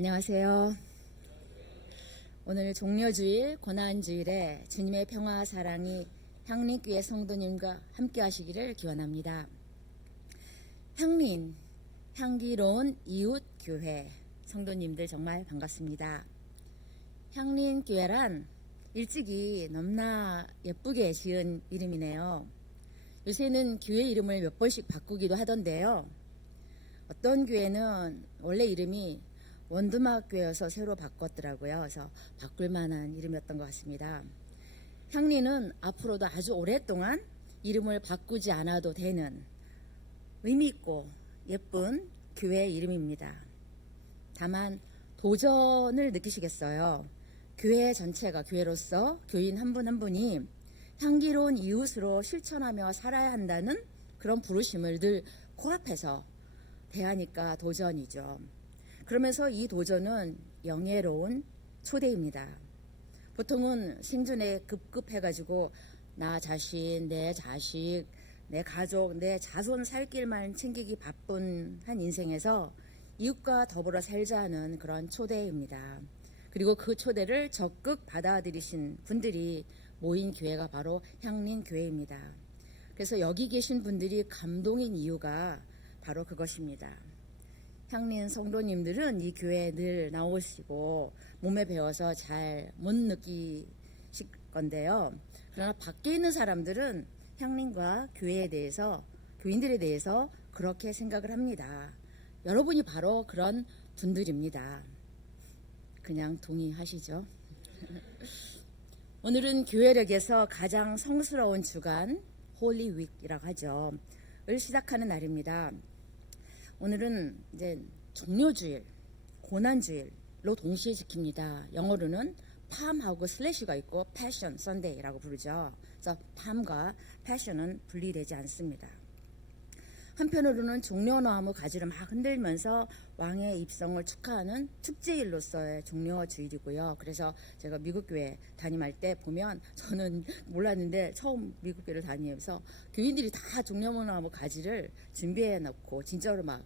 안녕하세요. 오늘 종려주일, 고난주일에 주님의 평화 사랑이 향린교회 성도님과 함께 하시기를 기원합니다. 향린, 향기로운 이웃교회 성도님들 정말 반갑습니다. 향린교회란 일찍이 넘나 예쁘게 지은 이름이네요. 요새는 교회 이름을 몇 번씩 바꾸기도 하던데요. 어떤 교회는 원래 이름이 원두막교회여서 새로 바꿨더라고요. 그래서 바꿀 만한 이름이었던 것 같습니다. 향린은 앞으로도 아주 오랫동안 이름을 바꾸지 않아도 되는 의미 있고 예쁜 교회 이름입니다. 다만 도전을 느끼시겠어요. 교회 전체가 교회로서 교인 한 분 한 분이 향기로운 이웃으로 실천하며 살아야 한다는 그런 부르심을 늘 코앞에서 대하니까 도전이죠. 그러면서 이 도전은 영예로운 초대입니다. 보통은 생존에 급급해가지고 나 자신, 내 자식, 내 가족, 내 자손 살 길만 챙기기 바쁜 한 인생에서 이웃과 더불어 살자는 그런 초대입니다. 그리고 그 초대를 적극 받아들이신 분들이 모인 교회가 바로 향린교회입니다. 그래서 여기 계신 분들이 감동인 이유가 바로 그것입니다. 향린 성도님들은 이 교회에 늘 나오시고 몸에 배워서 잘 못 느끼실 건데요. 그러나 밖에 있는 사람들은 향린과 교회에 대해서, 교인들에 대해서 그렇게 생각을 합니다. 여러분이 바로 그런 분들입니다. 그냥 동의하시죠? 오늘은 교회력에서 가장 성스러운 주간 홀리 윅이라고 하죠. 을 시작하는 날입니다. 오늘은 이제 종려주일, 고난주일로 동시에 지킵니다. 영어로는 팜하고 슬래시가 있고 패션 선데이라고 부르죠. 그래서 팜과 패션은 분리되지 않습니다. 한편으로는 종려나무 가지를 막 흔들면서 왕의 입성을 축하하는 축제일로서의 종려주일이고요. 그래서 제가 미국 교회 담임할 때 보면 저는 몰랐는데 처음 미국 교회를 다니면서 교인들이 다 종려나무 가지를 준비해 놓고 진짜로 막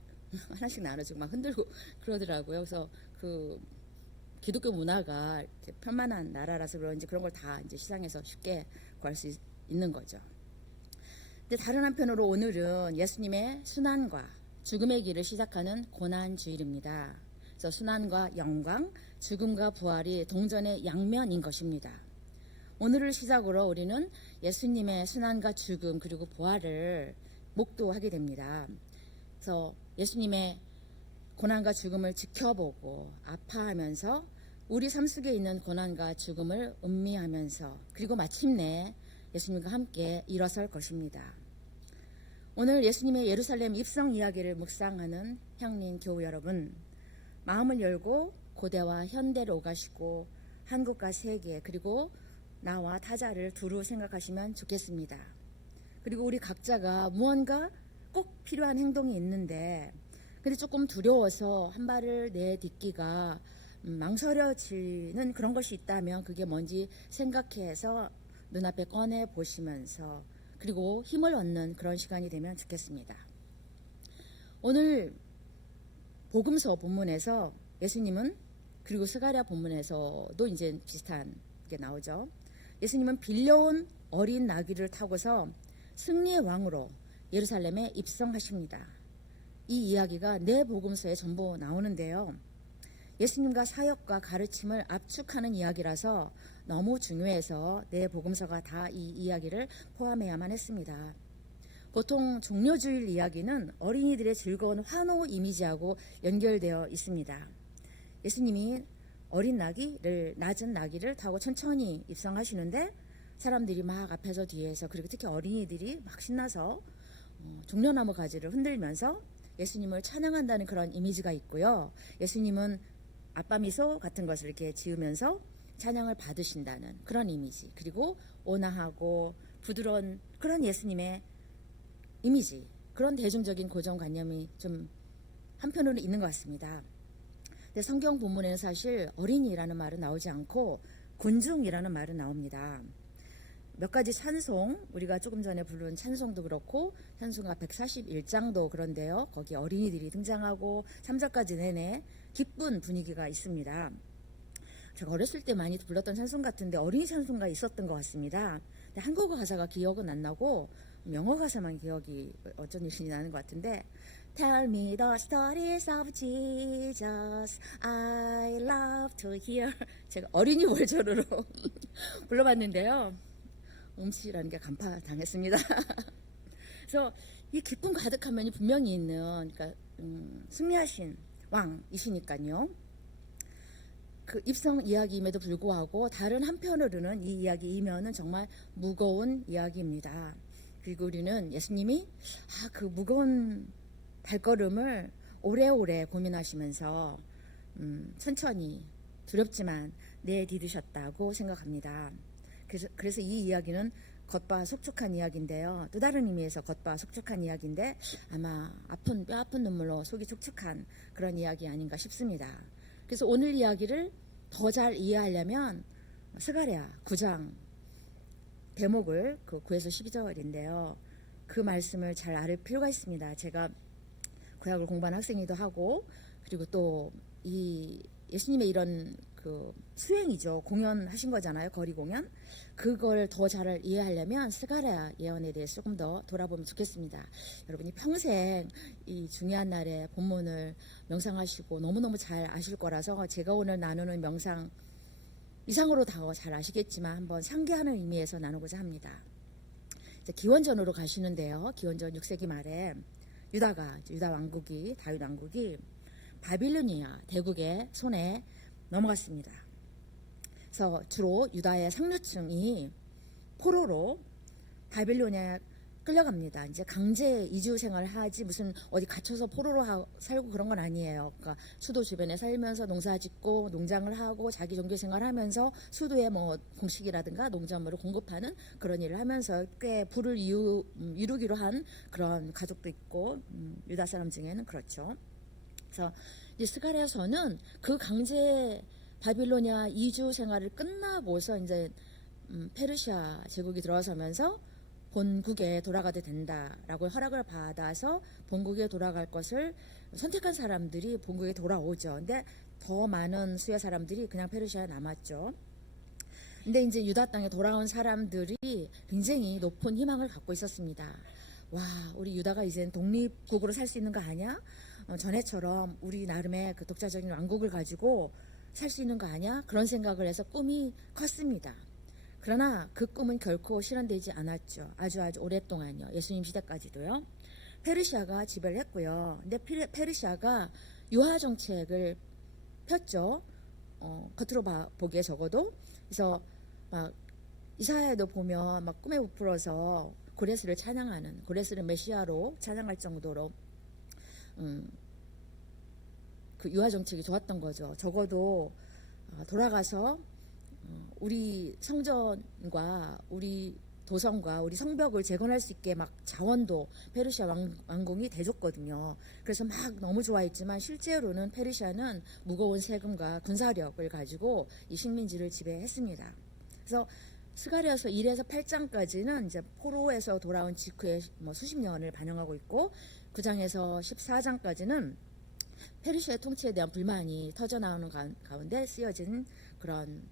하나씩 나눠주고 막 흔들고 그러더라고요. 그래서 그 기독교 문화가 편만한 나라라서 그런지 그런 걸 다 이제 시장에서 쉽게 구할 수 있는 거죠. 근데 다른 한편으로 오늘은 예수님의 순환과 죽음의 길을 시작하는 고난주일입니다. 그래서 순환과 영광, 죽음과 부활이 동전의 양면인 것입니다. 오늘을 시작으로 우리는 예수님의 순환과 죽음 그리고 부활을 목도하게 됩니다. 그래서 예수님의 고난과 죽음을 지켜보고 아파하면서 우리 삶 속에 있는 고난과 죽음을 음미하면서 그리고 마침내 예수님과 함께 일어설 것입니다. 오늘 예수님의 예루살렘 입성 이야기를 묵상하는 향린 교우 여러분, 마음을 열고 고대와 현대로 오가시고 한국과 세계 그리고 나와 타자를 두루 생각하시면 좋겠습니다. 그리고 우리 각자가 무언가 꼭 필요한 행동이 있는데 근데 조금 두려워서 한 발을 내딛기가 망설여지는 그런 것이 있다면 그게 뭔지 생각해서 눈앞에 꺼내 보시면서 그리고 힘을 얻는 그런 시간이 되면 좋겠습니다. 오늘 복음서 본문에서 예수님은 그리고 스가랴 본문에서도 이제 비슷한 게 나오죠. 예수님은 빌려온 어린 나귀를 타고서 승리의 왕으로 예루살렘에 입성하십니다. 이 이야기가 네 복음서에 전부 나오는데요. 예수님과 사역과 가르침을 압축하는 이야기라서 너무 중요해서 네 복음서가 다 이 이야기를 포함해야만 했습니다. 보통 종려주일 이야기는 어린이들의 즐거운 환호 이미지하고 연결되어 있습니다. 예수님이 어린 나귀를, 낮은 나귀를 타고 천천히 입성하시는데 사람들이 막 앞에서 뒤에서 그리고 특히 어린이들이 막 신나서 종려나무 가지를 흔들면서 예수님을 찬양한다는 그런 이미지가 있고요. 예수님은 아빠 미소 같은 것을 이렇게 지으면서 찬양을 받으신다는 그런 이미지, 그리고 온화하고 부드러운 그런 예수님의 이미지, 그런 대중적인 고정관념이 좀 한편으로는 있는 것 같습니다. 근데 성경 본문에는 사실 어린이라는 말은 나오지 않고 군중이라는 말은 나옵니다. 몇 가지 찬송, 우리가 조금 전에 부른 찬송도 그렇고 찬송가 141장도 그런데요. 거기 어린이들이 등장하고 3절까지 내내 기쁜 분위기가 있습니다. 제가 어렸을 때 많이 불렀던 찬송 같은데 어린이 찬송가 있었던 것 같습니다. 근데 한국어 가사가 기억은 안 나고 영어 가사만 기억이 어쩐 일인지 나는 것 같은데 Tell me the stories of Jesus I love to hear. 제가 어린이 버전으로 불러봤는데요. 음치라는 게 간파당했습니다. 그래서 이 기쁨 가득한 면이 분명히 있는, 그러니까 승리하신 왕이시니까요. 그 입성 이야기임에도 불구하고 다른 한편으로는 이 이야기 이면은 정말 무거운 이야기입니다. 그리고 우리는 예수님이 그 무거운 발걸음을 오래오래 고민하시면서 천천히 두렵지만 내디디셨다고 생각합니다. 그래서 이 이야기는 겉바 속촉한 이야기인데요. 또 다른 의미에서 겉바 속촉한 이야기인데 아마 뼈 아픈 눈물로 속이 촉촉한 그런 이야기 아닌가 싶습니다. 그래서 오늘 이야기를 더 잘 이해하려면 스가랴 9장 대목을 그 9에서 12절인데요. 그 말씀을 잘 알을 필요가 있습니다. 제가 구약을 공부한 학생이기도 하고 그리고 또 이 예수님의 이런 그 수행이죠. 공연하신 거잖아요. 거리 공연. 그걸 더 잘 이해하려면 스가랴 예언에 대해서 조금 더 돌아보면 좋겠습니다. 여러분이 평생 이 중요한 날에 본문을 명상하시고 너무너무 잘 아실 거라서 제가 오늘 나누는 명상 이상으로 다 잘 아시겠지만 한번 상기하는 의미에서 나누고자 합니다. 이제 기원전으로 가시는데요. 기원전 6세기 말에 유다 왕국이 다윗 왕국이 바빌로니아 대국의 손에 넘어갔습니다. 그래서 주로 유다의 상류층이 포로로 바빌로니아에 끌려갑니다. 이제 강제 이주 생활을 하지 무슨 어디 갇혀서 포로로 살고 그런 건 아니에요. 그러니까 수도 주변에 살면서 농사 짓고 농장을 하고 자기 종교 생활을 하면서 수도에 뭐 곡식이라든가 농작물을 공급하는 그런 일을 하면서 꽤 부를 이루기로 한 그런 가족도 있고 유다 사람 중에는 그렇죠. 그래서 이 스가랴서는 그 강제 바빌로니아 이주 생활을 끝나고서 이제 페르시아 제국이 들어서면서 본국에 돌아가도 된다라고 허락을 받아서 본국에 돌아갈 것을 선택한 사람들이 본국에 돌아오죠. 근데 더 많은 수의 사람들이 그냥 페르시아에 남았죠. 근데 이제 유다 땅에 돌아온 사람들이 굉장히 높은 희망을 갖고 있었습니다. 와, 우리 유다가 이젠 독립국으로 살 수 있는 거 아니야? 전에처럼 우리 나름의 그 독자적인 왕국을 가지고 살 수 있는 거 아니야? 그런 생각을 해서 꿈이 컸습니다. 그러나 그 꿈은 결코 실현되지 않았죠. 아주 오랫동안요. 예수님 시대까지도요. 페르시아가 지배를 했고요. 근데 페르시아가 유화 정책을 폈죠. 겉으로 보기에 적어도. 그래서 막 이사야에도 보면 막 꿈에 부풀어서 고레스를 찬양하는, 고레스를 메시아로 찬양할 정도로 그 유화 정책이 좋았던 거죠. 적어도 돌아가서 우리 성전과 우리 도성과 우리 성벽을 재건할 수 있게 막 자원도 페르시아 왕궁이 대줬거든요. 그래서 막 너무 좋아했지만 실제로는 페르시아는 무거운 세금과 군사력을 가지고 이 식민지를 지배했습니다. 그래서 스가랴서 1에서 8장까지는 이제 포로에서 돌아온 직후에 뭐 수십 년을 반영하고 있고 9장에서 14장까지는 페르시아의 통치에 대한 불만이 터져나오는 가운데 쓰여진 그런,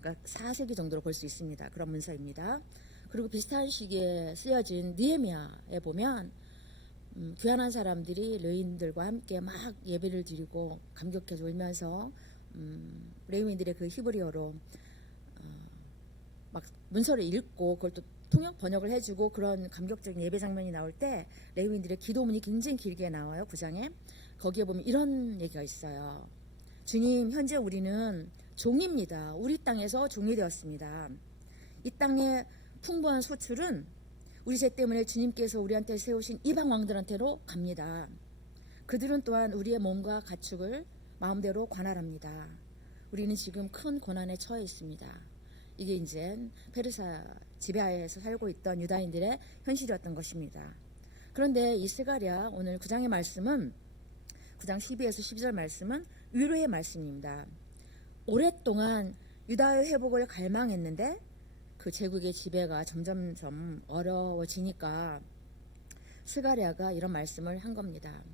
그러니까 4세기 정도로 볼 수 있습니다. 그런 문서입니다. 그리고 비슷한 시기에 쓰여진 느헤미야에 보면 귀환한 사람들이 레위인들과 함께 막 예배를 드리고 감격해서 울면서 레위인들의 그 히브리어로 막 문서를 읽고 그걸 또 통역 번역을 해주고 그런 감격적인 예배 장면이 나올 때 레위인들의 기도문이 굉장히 길게 나와요. 9장에. 거기에 보면 이런 얘기가 있어요. 주님, 현재 우리는 종입니다. 우리 땅에서 종이 되었습니다. 이 땅의 풍부한 소출은 우리 죄 때문에 주님께서 우리한테 세우신 이방 왕들한테로 갑니다. 그들은 또한 우리의 몸과 가축을 마음대로 관할합니다. 우리는 지금 큰 고난에 처해 있습니다. 이게 이제 페르시아 지배하에서 살고 있던 유다인들의 현실이었던 것입니다. 그런데 이 스가랴 오늘 9장의 말씀은 9장 12에서 12절 말씀은 위로의 말씀입니다. 오랫동안 유다의 회복을 갈망했는데 그 제국의 지배가 점점점 어려워지니까 스가랴가 이런 말씀을 한 겁니다.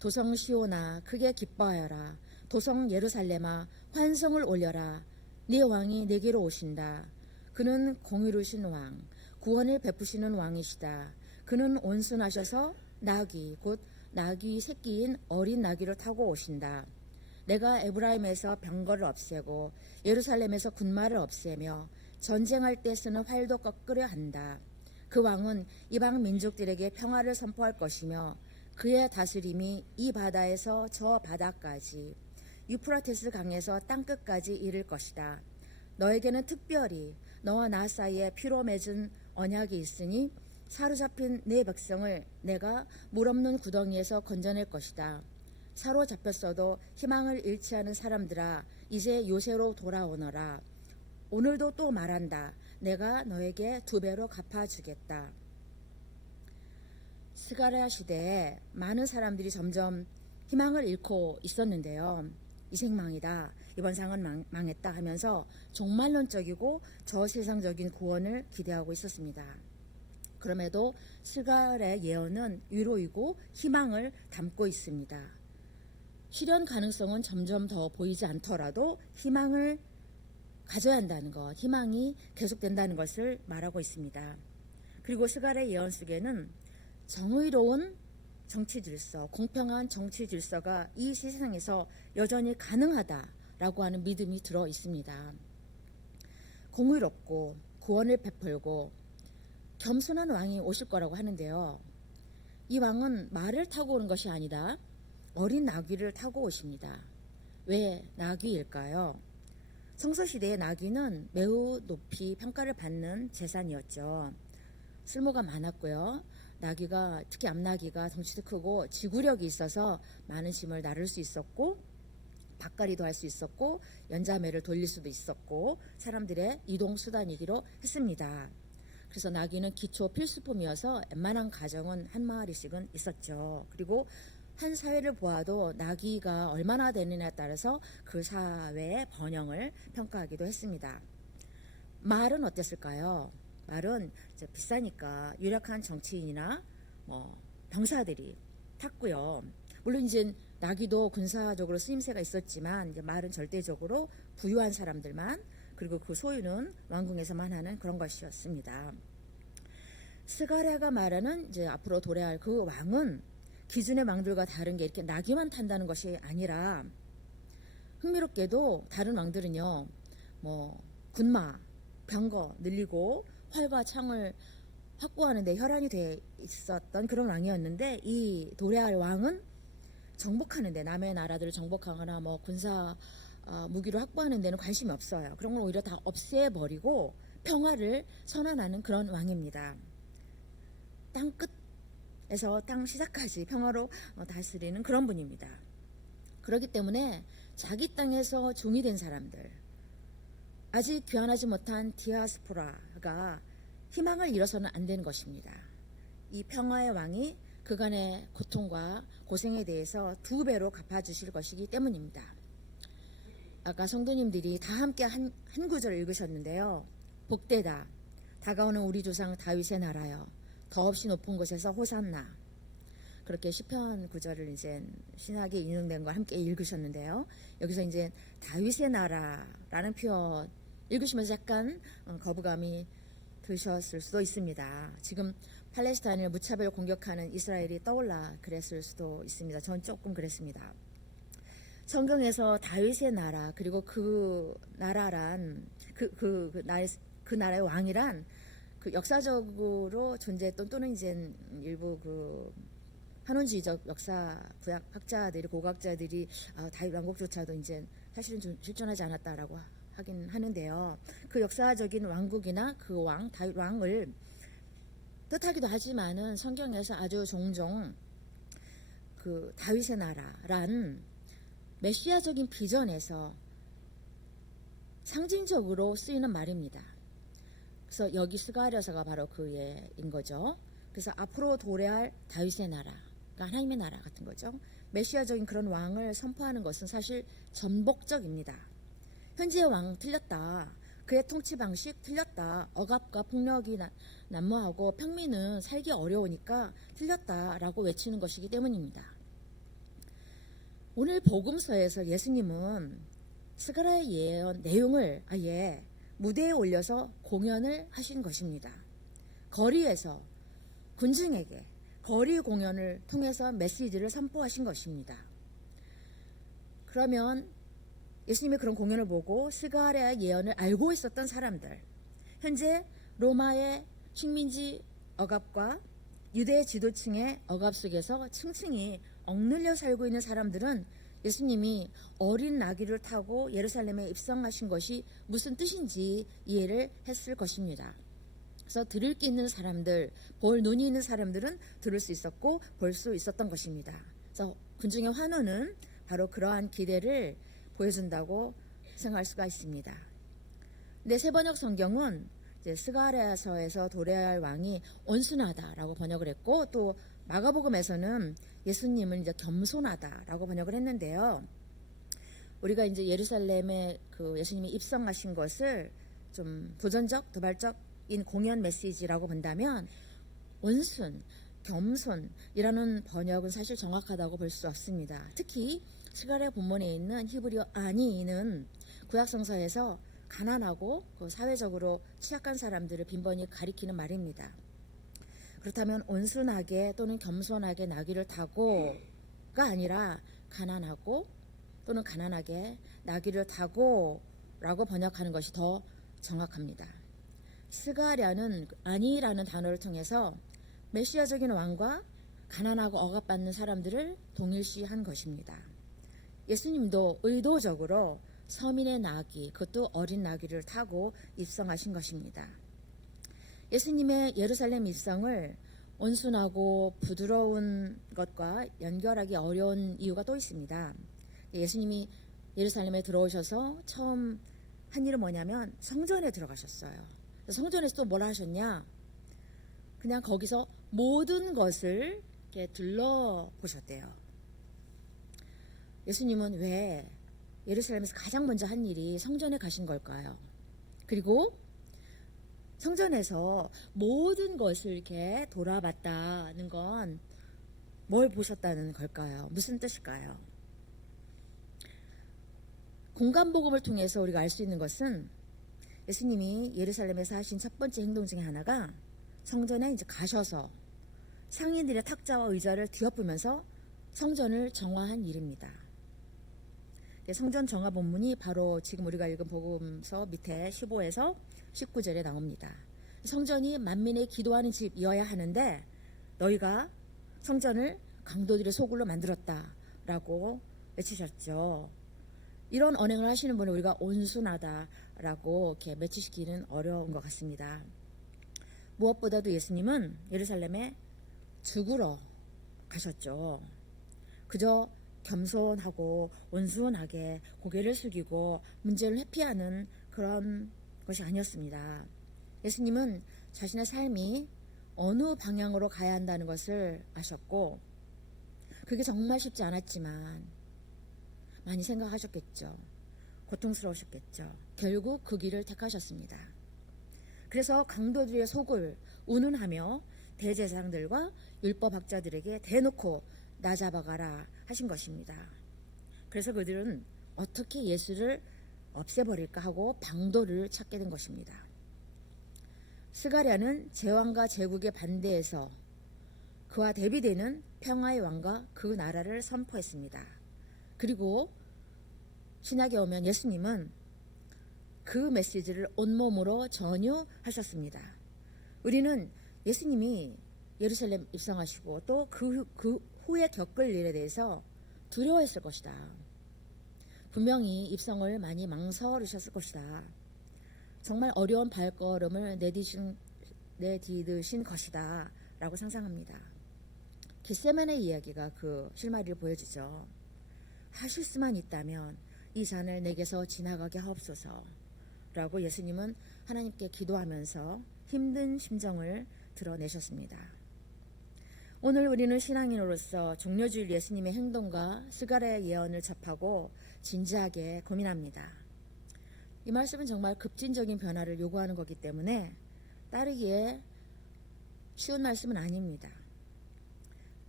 도성 시온아 크게 기뻐하여라. 도성 예루살렘아 환성을 올려라. 네 왕이 내게로 오신다. 그는 공의로우신 왕, 구원을 베푸시는 왕이시다. 그는 온순하셔서 나귀 곧 나귀 새끼인 어린 나귀를 타고 오신다. 내가 에브라임에서 병거를 없애고 예루살렘에서 군마를 없애며 전쟁할 때 쓰는 활도 꺾으려 한다. 그 왕은 이방 민족들에게 평화를 선포할 것이며 그의 다스림이 이 바다에서 저 바다까지 유프라테스 강에서 땅끝까지 이를 것이다. 너에게는 특별히 너와 나 사이에 피로 맺은 언약이 있으니 사로잡힌 내 백성을 내가 물 없는 구덩이에서 건져낼 것이다. 사로잡혔어도 희망을 잃지 않은 사람들아 이제 요새로 돌아오너라. 오늘도 또 말한다. 내가 너에게 2배로 갚아주겠다. 스가랴 시대에 많은 사람들이 점점 희망을 잃고 있었는데요. 이생망이다. 이번 상은 망했다 하면서 종말론적이고 저세상적인 구원을 기대하고 있었습니다. 그럼에도 스가랴의 예언은 위로이고 희망을 담고 있습니다. 실현 가능성은 점점 더 보이지 않더라도 희망을 가져야 한다는 것, 희망이 계속된다는 것을 말하고 있습니다. 그리고 스가랴 예언 속에는 정의로운 정치 질서, 공평한 정치 질서가 이 세상에서 여전히 가능하다라고 하는 믿음이 들어 있습니다. 공의롭고 구원을 베풀고 겸손한 왕이 오실 거라고 하는데요. 이 왕은 말을 타고 오는 것이 아니라 어린 나귀를 타고 오십니다. 왜 나귀일까요? 성서시대의 나귀는 매우 높이 평가를 받는 재산이었죠. 쓸모가 많았고요. 나귀가 특히 암나귀가 덩치도 크고 지구력이 있어서 많은 짐을 나를 수 있었고 밭갈이도 할 수 있었고 연자매를 돌릴 수도 있었고 사람들의 이동 수단이기로 했습니다. 그래서 나귀는 기초 필수품이어서 웬만한 가정은 한 마리씩은 있었죠. 그리고 한 사회를 보아도 나귀가 얼마나 되느냐에 따라서 그 사회의 번영을 평가하기도 했습니다. 말은 어땠을까요? 말은 이제 비싸니까 유력한 정치인이나 병사들이 탔고요. 물론 이제 나귀도 군사적으로 쓰임새가 있었지만 이제 말은 절대적으로 부유한 사람들만 그리고 그 소유는 왕궁에서만 하는 그런 것이었습니다. 스가랴가 말하는 이제 앞으로 도래할 그 왕은 기존의 왕들과 다른 게 이렇게 나귀만 탄다는 것이 아니라 흥미롭게도 다른 왕들은요, 군마, 병거 늘리고 활과 창을 확보하는 데 혈안이 돼 있었던 그런 왕이었는데 이 도래할 왕은 정복하는 데 남의 나라들을 정복하거나 군사 무기를 확보하는 데는 관심이 없어요. 그런 걸 오히려 다 없애버리고 평화를 선언하는 그런 왕입니다. 땅 끝에서 땅 시작까지 평화로 다스리는 그런 분입니다. 그렇기 때문에 자기 땅에서 종이 된 사람들, 아직 귀환하지 못한 디아스포라가 희망을 잃어서는 안 되는 것입니다. 이 평화의 왕이 그간의 고통과 고생에 대해서 2배로 갚아주실 것이기 때문입니다. 아까 성도님들이 다 함께 한 구절을 읽으셨는데요. 복되다. 다가오는 우리 조상 다윗의 나라여. 더없이 높은 곳에서 호산나. 그렇게 시편 9절을 이제 신학에 인용된 걸 함께 읽으셨는데요. 여기서 이제 다윗의 나라라는 표현 읽으시면서 약간 거부감이 드셨을 수도 있습니다. 지금 팔레스타인을 무차별 공격하는 이스라엘이 떠올라 그랬을 수도 있습니다. 전 조금 그랬습니다. 성경에서 다윗의 나라 그리고 그 나라란 그 나라의 왕이란 그 역사적으로 존재했던 또는 이제 일부 그 한원주의적 역사 부학 학자들이 고고학자들이 다윗 왕국조차도 이제 사실은 실존하지 않았다라고 하긴 하는데요. 그 역사적인 왕국이나 그 왕 다윗 왕을 뜻하기도 하지만은 성경에서 아주 종종 그 다윗의 나라란 메시아적인 비전에서 상징적으로 쓰이는 말입니다. 그래서 여기 스가랴서가 바로 그 예인 거죠. 그래서 앞으로 도래할 다윗의 나라, 그러니까 하나님의 나라 같은 거죠. 메시아적인 그런 왕을 선포하는 것은 사실 전복적입니다. 현재의 왕 틀렸다. 그의 통치 방식 틀렸다. 억압과 폭력이 난무하고 평민은 살기 어려우니까 틀렸다라고 외치는 것이기 때문입니다. 오늘 복음서에서 예수님은 스가랴의 예언 내용을 아예 무대에 올려서 공연을 하신 것입니다. 거리에서 군중에게 거리 공연을 통해서 메시지를 선포하신 것입니다. 그러면 예수님의 그런 공연을 보고 스가랴의 예언을 알고 있었던 사람들, 현재 로마의 식민지 억압과 유대 지도층의 억압 속에서 층층이 억눌려 살고 있는 사람들은 예수님이 어린 나귀를 타고 예루살렘에 입성하신 것이 무슨 뜻인지 이해를 했을 것입니다. 그래서 들을 게 있는 사람들, 볼 눈이 있는 사람들은 들을 수 있었고 볼 수 있었던 것입니다. 그래서 군중의 환호는 바로 그러한 기대를 보여준다고 생각할 수가 있습니다. 근데 세번역 성경은 이제 스가랴서에서 도래할 왕이 온순하다라고 번역을 했고, 또 마가복음에서는 예수님은 이제 겸손하다라고 번역을 했는데요. 우리가 이제 예루살렘에 그 예수님이 입성하신 것을 좀 도전적, 도발적인 공연 메시지라고 본다면 온순, 겸손이라는 번역은 사실 정확하다고 볼 수 없습니다. 특히 스가랴 본문에 있는 히브리어 아니는 구약성서에서 가난하고 사회적으로 취약한 사람들을 빈번히 가리키는 말입니다. 그렇다면 온순하게 또는 겸손하게 나귀를 타고가 아니라 가난하고 또는 가난하게 나귀를 타고 라고 번역하는 것이 더 정확합니다. 스가랴는 아니라는 단어를 통해서 메시아적인 왕과 가난하고 억압받는 사람들을 동일시한 것입니다. 예수님도 의도적으로 서민의 나귀, 그것도 어린 나귀를 타고 입성하신 것입니다. 예수님의 예루살렘 입성을 온순하고 부드러운 것과 연결하기 어려운 이유가 또 있습니다. 예수님이 예루살렘에 들어오셔서 처음 한 일은 뭐냐면 성전에 들어가셨어요. 성전에서 또 뭘 하셨냐? 그냥 거기서 모든 것을 이렇게 둘러보셨대요. 예수님은 왜 예루살렘에서 가장 먼저 한 일이 성전에 가신 걸까요? 그리고 성전에서 모든 것을 이렇게 돌아봤다는 건 뭘 보셨다는 걸까요? 무슨 뜻일까요? 공간복음을 통해서 우리가 알 수 있는 것은 예수님이 예루살렘에서 하신 첫 번째 행동 중에 하나가 성전에 이제 가셔서 상인들의 탁자와 의자를 뒤엎으면서 성전을 정화한 일입니다. 성전 정화 본문이 바로 지금 우리가 읽은 복음서 밑에 15에서 19절에 나옵니다. 성전이 만민의 기도하는 집이어야 하는데 너희가 성전을 강도들의 소굴로 만들었다라고 외치셨죠. 이런 언행을 하시는 분을 우리가 온순하다라고 이렇게 매치시키는 어려운 것 같습니다. 무엇보다도 예수님은 예루살렘에 죽으러 가셨죠. 그저 겸손하고 온순하게 고개를 숙이고 문제를 회피하는 그런 것이 아니었습니다. 예수님은 자신의 삶이 어느 방향으로 가야 한다는 것을 아셨고, 그게 정말 쉽지 않았지만 많이 생각하셨겠죠. 고통스러우셨겠죠. 결국 그 길을 택하셨습니다. 그래서 강도들의 속을 운운하며 대제사장들과 율법학자들에게 대놓고 나 잡아가라 하신 것입니다. 그래서 그들은 어떻게 예수를 없애버릴까 하고 방도를 찾게 된 것입니다. 스가랴는 제왕과 제국의 반대에서 그와 대비되는 평화의 왕과 그 나라를 선포했습니다. 그리고 신약에 오면 예수님은 그 메시지를 온몸으로 전유하셨습니다. 우리는 예수님이 예루살렘 입성하시고 또 그 후에 겪을 일에 대해서 두려워했을 것이다. 분명히 입성을 많이 망설이셨을 것이다. 정말 어려운 발걸음을 내디드신 것이다 라고 상상합니다. 겟세마네 이야기가 그 실마리를 보여주죠. 하실 수만 있다면 이 잔을 내게서 지나가게 하옵소서 라고 예수님은 하나님께 기도하면서 힘든 심정을 드러내셨습니다. 오늘 우리는 신앙인으로서 종려주일 예수님의 행동과 스가랴의 예언을 접하고 진지하게 고민합니다. 이 말씀은 정말 급진적인 변화를 요구하는 거기 때문에 따르기에 쉬운 말씀은 아닙니다.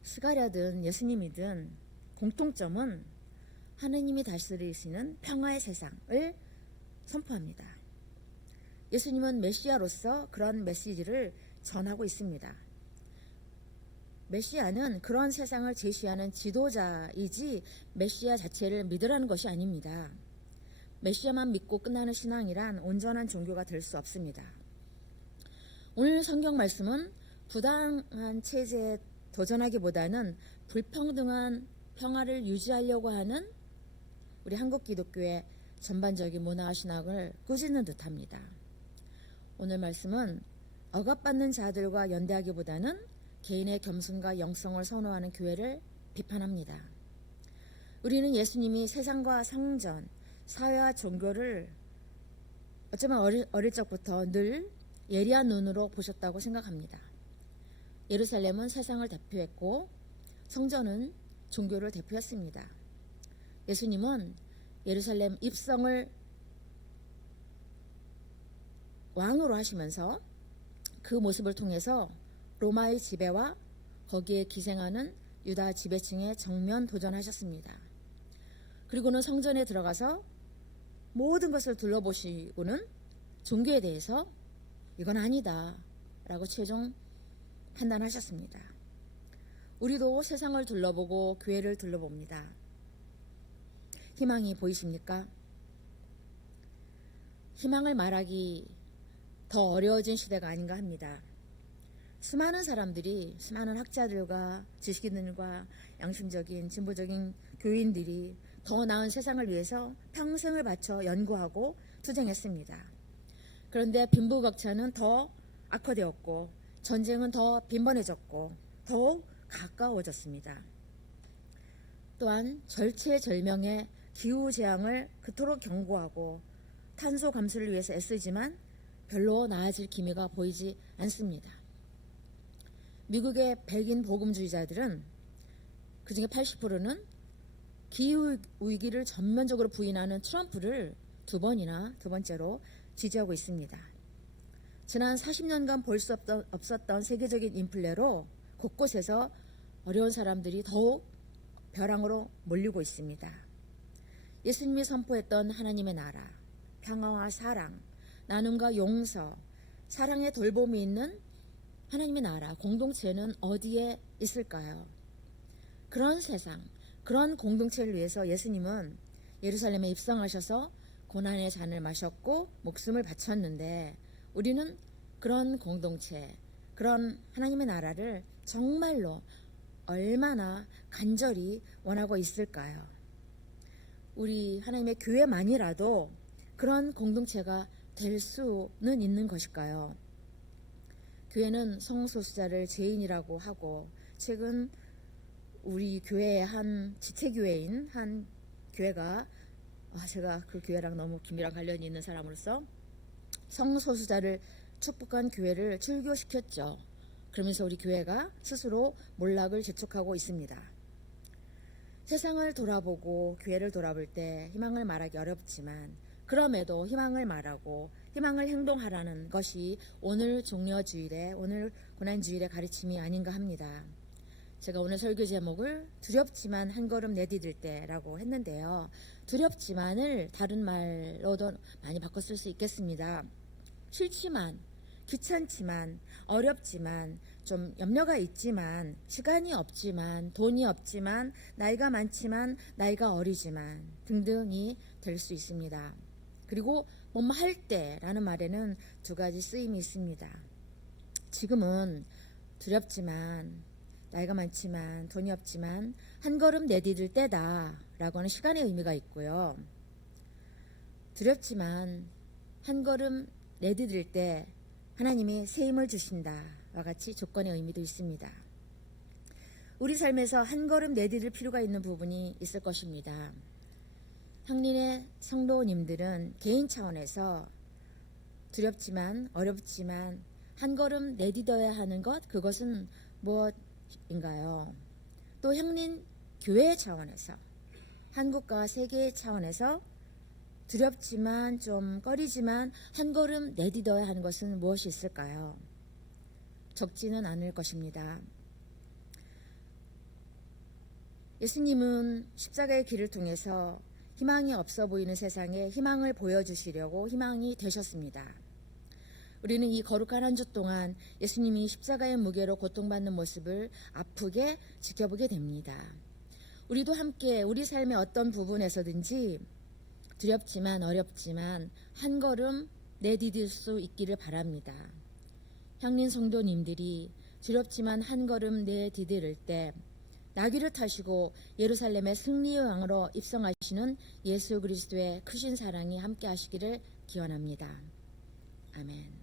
스가랴든 예수님이든 공통점은 하느님이 다스리시는 평화의 세상을 선포합니다. 예수님은 메시아로서 그런 메시지를 전하고 있습니다. 메시아는 그런 세상을 제시하는 지도자이지 메시아 자체를 믿으라는 것이 아닙니다. 메시아만 믿고 끝나는 신앙이란 온전한 종교가 될 수 없습니다. 오늘 성경 말씀은 부당한 체제에 도전하기보다는 불평등한 평화를 유지하려고 하는 우리 한국 기독교의 전반적인 문화와 신학을 꾸짖는 듯합니다. 오늘 말씀은 억압받는 자들과 연대하기보다는 개인의 겸손과 영성을 선호하는 교회를 비판합니다. 우리는 예수님이 세상과 상전, 사회와 종교를 어쩌면 어릴 적부터 늘 예리한 눈으로 보셨다고 생각합니다. 예루살렘은 세상을 대표했고 성전은 종교를 대표했습니다. 예수님은 예루살렘 입성을 왕으로 하시면서 그 모습을 통해서 로마의 지배와 거기에 기생하는 유다 지배층에 정면 도전하셨습니다. 그리고는 성전에 들어가서 모든 것을 둘러보시고는 종교에 대해서 이건 아니다 라고 최종 판단하셨습니다. 우리도 세상을 둘러보고 교회를 둘러봅니다. 희망이 보이십니까? 희망을 말하기 더 어려워진 시대가 아닌가 합니다. 수많은 사람들이, 수많은 학자들과 지식인들과 양심적인 진보적인 교인들이 더 나은 세상을 위해서 평생을 바쳐 연구하고 투쟁했습니다. 그런데 빈부격차는 더 악화되었고 전쟁은 더 빈번해졌고 더욱 가까워졌습니다. 또한 절체절명의 기후재앙을 그토록 경고하고 탄소 감수를 위해서 애쓰지만 별로 나아질 기미가 보이지 않습니다. 미국의 백인 복음주의자들은 그중에 80%는 기후위기를 전면적으로 부인하는 트럼프를 두 번째로 지지하고 있습니다. 지난 40년간 볼 수 없었던 세계적인 인플레로 곳곳에서 어려운 사람들이 더욱 벼랑으로 몰리고 있습니다. 예수님이 선포했던 하나님의 나라, 평화와 사랑, 나눔과 용서, 사랑의 돌봄이 있는 하나님의 나라, 공동체는 어디에 있을까요? 그런 세상, 그런 공동체를 위해서 예수님은 예루살렘에 입성하셔서 고난의 잔을 마셨고 목숨을 바쳤는데 우리는 그런 공동체, 그런 하나님의 나라를 정말로 얼마나 간절히 원하고 있을까요? 우리 하나님의 교회만이라도 그런 공동체가 될 수는 있는 것일까요? 교회는 성소수자를 죄인이라고 하고 최근 우리 교회의 한 지체교회인 한 교회가 제가 그 교회랑 너무 긴밀한 관련이 있는 사람으로서 성소수자를 축복한 교회를 출교시켰죠. 그러면서 우리 교회가 스스로 몰락을 재촉하고 있습니다. 세상을 돌아보고 교회를 돌아볼 때 희망을 말하기 어렵지만 그럼에도 희망을 말하고 희망을 행동하라는 것이 오늘 종려주일의, 오늘 고난주일의 가르침이 아닌가 합니다. 제가 오늘 설교 제목을 두렵지만 한 걸음 내디딜 때라고 했는데요. 두렵지만을 다른 말로도 많이 바꿔 쓸 수 있겠습니다. 싫지만, 귀찮지만, 어렵지만, 좀 염려가 있지만, 시간이 없지만, 돈이 없지만, 나이가 많지만, 나이가 어리지만 등등이 될 수 있습니다. 그리고 뭐뭐 할 때라는 말에는 두 가지 쓰임이 있습니다. 지금은 두렵지만, 나이가 많지만, 돈이 없지만 한 걸음 내디딜 때다 라고 하는 시간의 의미가 있고요. 두렵지만 한 걸음 내디딜 때 하나님이 새 힘을 주신다 와 같이 조건의 의미도 있습니다. 우리 삶에서 한 걸음 내디딜 필요가 있는 부분이 있을 것입니다. 향린의 성도님들은 개인 차원에서 두렵지만 어렵지만 한 걸음 내디뎌야 하는 것, 그것은 무엇인가요? 또 향린 교회 차원에서, 한국과 세계 차원에서 두렵지만 좀 꺼리지만 한 걸음 내딛어야 하는 것은 무엇이 있을까요? 적지는 않을 것입니다. 예수님은 십자가의 길을 통해서 희망이 없어 보이는 세상에 희망을 보여주시려고 희망이 되셨습니다. 우리는 이 거룩한 한 주 동안 예수님이 십자가의 무게로 고통받는 모습을 아프게 지켜보게 됩니다. 우리도 함께 우리 삶의 어떤 부분에서든지 두렵지만 어렵지만 한 걸음 내디딜 수 있기를 바랍니다. 형님 성도님들이 두렵지만 한 걸음 내디딜 때 나귀를 타시고 예루살렘의 승리의 왕으로 입성하시는 예수 그리스도의 크신 사랑이 함께 하시기를 기원합니다. 아멘.